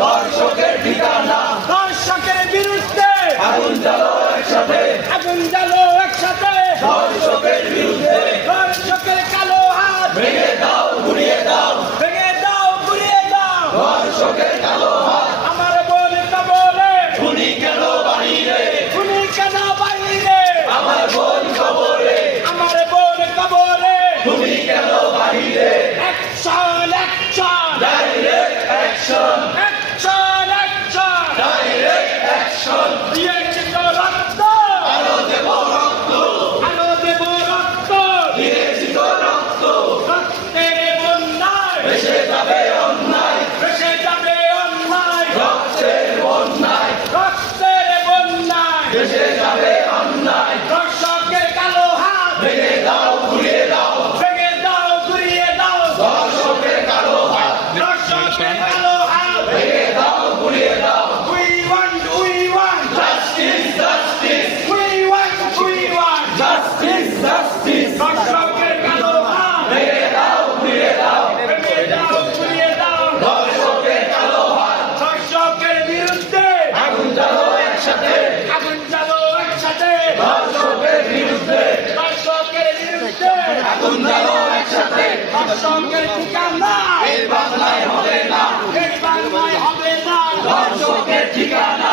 ধর্ষকের ঠিকানা, ধর্ষকের বিরুদ্ধে আগুন জ্বালো একসাথে, আগুন জ্বালো একসাথে, ধর্ষকের বিরুদ্ধে ধর্ষকের কালো হাত ভেঙে দাও ঘুরিয়ে দাও, ভেঙে দাও ঘুরিয়ে দাও। ধর্ষকের কালো হাত। আমার বোন কবরে, খুনি কেন বাহিরে, খুনি কেন বাইরে, আমার বোন কবরে, আমার বোন কবরে। খুনি কেন বাহিরে, action action direct action, action action, direct action. দিয়েছি তো রক্ত, আলো দেব রক্ত, আলো দেব রক্ত, দিয়েছি তো রক্ত, রক্তের বন্যায় ভেসে যাবে অন্যায়, ভেসে যাবে অন্যায়, রক্তের বন্যায়, রক্তের বন্যায়। ভেসে যাবে অন্যায়। ধর্ষকের কালো হাত ভেঙে দাও ঘুরিয়ে দাও, ভেঙে দাও ঘুরিয়ে দাও, ধর্ষকের কালো হাত। ধর্ষকের কালো হাত। ভেঙে দাও ঘুরিয়ে দাও, We want justice justice justice justice. ধর্ষকের কালো হাত ভেঙে দাও ঘুরিয়ে দাও, ভেঙে দাও ঘুরিয়ে দাও। ধর্ষকের কালো হাত। ধর্ষকের বিরুদ্ধে আগুন জ্বালো একসাথে, আগুন জ্বালো একসাথে, ধর্ষকের বিরুদ্ধে ধর্ষকের বিরুদ্ধে আগুন জ্বালো একসাথে। ধর্ষকের ঠিকানা এই বাংলায় হবে না, এই বাংলায় হবে না। ধর্ষকের ঠিকানা